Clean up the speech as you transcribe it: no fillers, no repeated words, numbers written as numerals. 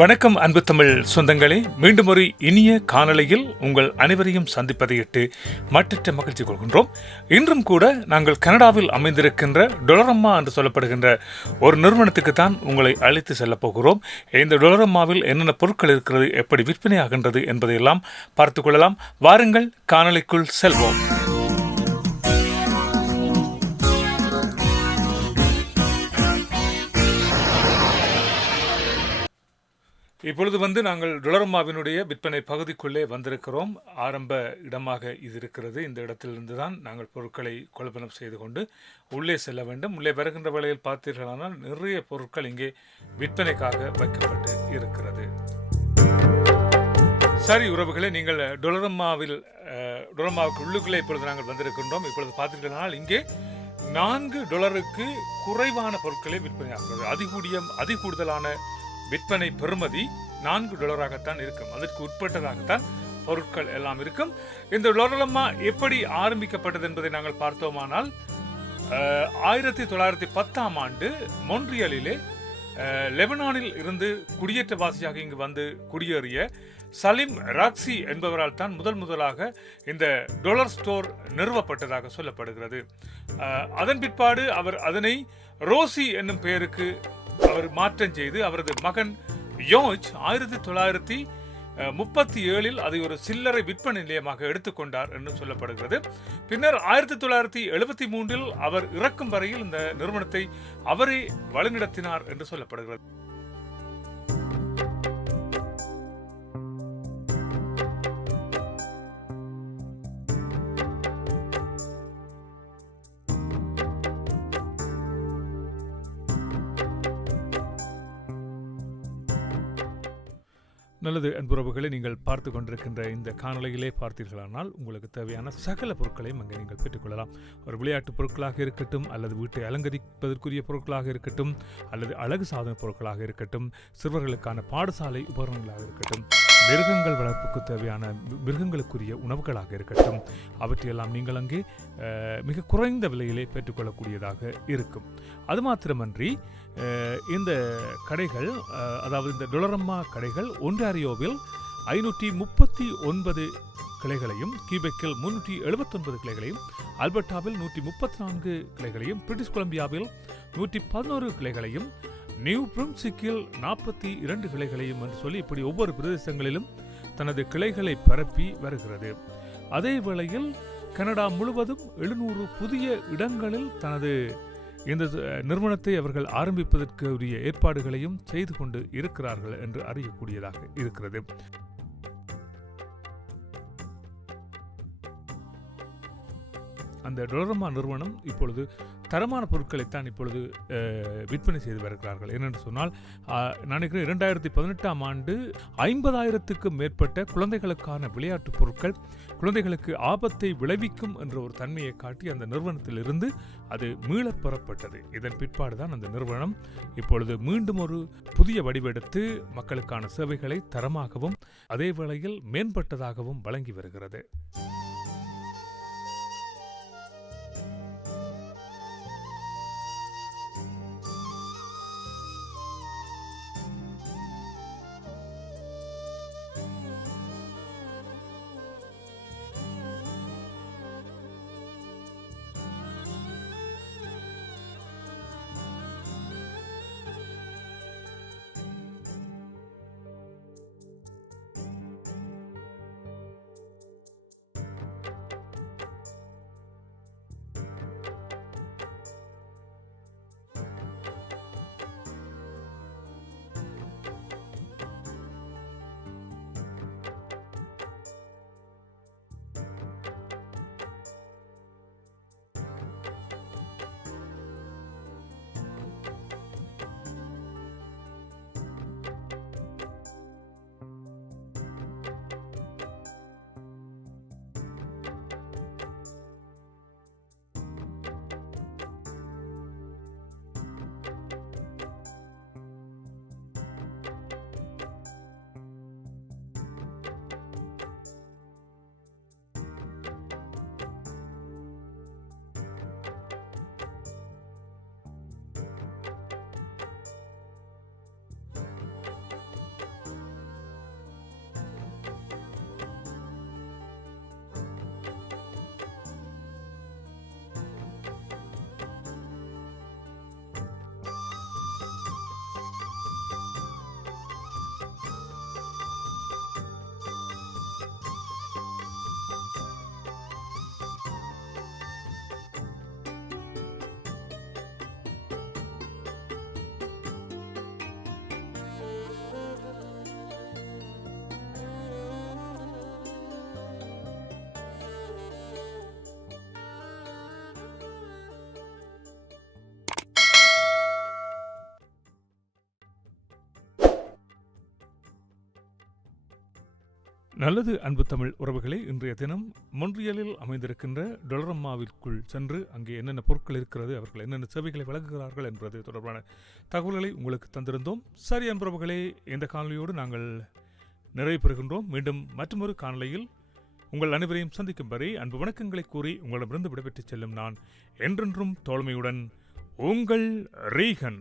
வணக்கம் அன்பு தமிழ் சொந்தங்களே, மீண்டும் ஒரு இனிய காணொளியில் உங்கள் அனைவரையும் சந்திப்பதையிட்டு மற்றற்ற மகிழ்ச்சி கொள்கின்றோம். இன்றும் கூட நாங்கள் கனடாவில் அமைந்திருக்கின்ற டொலரம்மா என்று சொல்லப்படுகின்ற ஒரு நிறுவனத்துக்கு தான் உங்களை அழைத்து செல்ல போகிறோம். இந்த டொலரம்மாவில் என்னென்ன பொருட்கள் இருக்கிறது, எப்படி விற்பனையாகின்றது என்பதையெல்லாம் பார்த்துக் கொள்ளலாம். வாருங்கள், காணொளிக்குள் செல்வோம். இப்பொழுது நாங்கள் டொலரம்மாவினுடைய விற்பனை பகுதிக்குள்ளே வந்திருக்கிறோம். ஆரம்ப இடமாக இது இருக்கிறது. இந்த இடத்திலிருந்து தான் நாங்கள் பொருட்களை கொள்வனம் செய்து கொண்டு உள்ளே செல்ல வேண்டும். உள்ளே வருகின்ற வேளையில் பார்த்தீர்களானால் நிறைய பொருட்கள் இங்கே விற்பனைக்காக வைக்கப்பட்டு இருக்கிறது. சரி உறவுகளே, நீங்கள் டொலரம்மாவுக்கு உள்ளுக்குள்ளே இப்பொழுது நாங்கள் வந்திருக்கின்றோம். இப்பொழுது பார்த்தீர்களானால் இங்கே $4 குறைவான பொருட்களை விற்பனையாகிறது. அதிகூடுதலான விற்பனை பெறுமதி $4 இருக்கும். அதற்கு உட்பட்டதாகத்தான் பொருட்கள் எல்லாம் இருக்கும். இந்த டொலரம்மா எப்படி ஆரம்பிக்கப்பட்டது என்பதை நாங்கள் பார்த்தோமானால் 1910ஆம் ஆண்டு மொன்றியலிலே லெபனானில் இருந்து குடியேற்றவாசியாக இங்கு வந்து குடியேறிய சலீம் ராக்சி என்பவரால் தான் முதலாக இந்த டொலர் ஸ்டோர் நிறுவப்பட்டதாக சொல்லப்படுகிறது. அதன் பிற்பாடு அவர் அதனை ரோசி என்னும் பெயருக்கு அவர் மாற்றம் செய்து அவரது மகன் யோஜ் 1937 அதை ஒரு சில்லறை விற்பனை நிலையமாக எடுத்துக்கொண்டார் என்று சொல்லப்படுகிறது. பின்னர் 1973 அவர் இறக்கும் வரையில் இந்த நிறுவனத்தை அவரே வழிநடத்தினார் என்று சொல்லப்படுகிறது. நல்லது அன்புறவுகளை, நீங்கள் பார்த்து கொண்டிருக்கின்ற இந்த காணொளியிலே பார்த்தீர்களானால் உங்களுக்கு தேவையான சகல பொருட்களையும் அங்கே நீங்கள் பெற்றுக்கொள்ளலாம். ஒரு விளையாட்டு பொருட்களாக இருக்கட்டும், அல்லது வீட்டை அலங்கரிப்பதற்குரிய பொருட்களாக இருக்கட்டும், அல்லது அழகு சாதன பொருட்களாக இருக்கட்டும், சிறுவர்களுக்கான பாடசாலை உபகரணங்களாக இருக்கட்டும், மிருகங்கள் வளர்ப்புக்கு தேவையான மிருகங்களுக்குரிய உணவுகளாக இருக்கட்டும், அவற்றையெல்லாம் நீங்கள் அங்கே மிக குறைந்த விலையிலே பெற்றுக்கொள்ளக்கூடியதாக இருக்கும். அது மாத்திரமன்றி இந்த கடைகள், அதாவது இந்த டொலரம்மா கடைகள் ஒன்டாரியோவில் 539 கிளைகளையும், கியூபெக்கில் 379 கிளைகளையும், அல்பர்டாவில் 134 கிளைகளையும், பிரிட்டிஷ் கொலம்பியாவில் 111 கிளைகளையும், நியூ பிரின்சிக்கில் 42 கிளைகளையும் என்று சொல்லி இப்படி ஒவ்வொரு பிரதேசங்களிலும் தனது கிளைகளை பரப்பி வருகிறது. அதே வேளையில் கனடா முழுவதும் 700 புதிய இடங்களில் தனது இந்த நிறுவனத்தை அவர்கள் ஆரம்பிப்பதற்கு உரிய ஏற்பாடுகளையும் செய்து கொண்டு இருக்கிறார்கள் என்று அறியக்கூடியதாக இருக்கிறது. அந்த டொலரம்மா நிறுவனம் இப்பொழுது தரமான பொருட்களைத்தான் இப்பொழுது விற்பனை செய்து வருகிறார்கள். என்னென்று சொன்னால், நினைக்கிறேன் 2018ஆம் ஆண்டு 50,000க்கும் மேற்பட்ட குழந்தைகளுக்கான விளையாட்டு பொருட்கள் குழந்தைகளுக்கு ஆபத்தை விளைவிக்கும் என்ற ஒரு தன்மையை காட்டி அந்த நிறுவனத்திலிருந்து அது மீளப் பெறப்பட்டது. இதன் பிற்பாடுதான் அந்த நிறுவனம் இப்பொழுது மீண்டும் ஒரு புதிய வடிவெடுத்து மக்களுக்கான சேவைகளை தரமாகவும் அதே வேளையில் மேம்பட்டதாகவும் வழங்கி வருகிறது. நல்லது அன்பு தமிழ் உறவுகளே, இன்றைய தினம் மொன்றியலில் அமைந்திருக்கின்ற டொலரம்மாவிற்குள் சென்று அங்கே என்னென்ன பொருட்கள் இருக்கிறது, அவர்கள் என்னென்ன சேவைகளை வழங்குகிறார்கள் என்பது தொடர்பான தகவல்களை உங்களுக்கு தந்திருந்தோம். சரி அன்புறவுகளே, இந்த காணொலியோடு நாங்கள் நிறைவு பெறுகின்றோம். மீண்டும் மற்றொரு காணொலியில் உங்கள் அனைவரையும் சந்திக்கும் வரை அன்பு வணக்கங்களை கூறி உங்களிடமிருந்து விடைபெற்றுச் செல்லும் நான் என்றென்றும் தோழமையுடன் உங்கள் ரீகன்.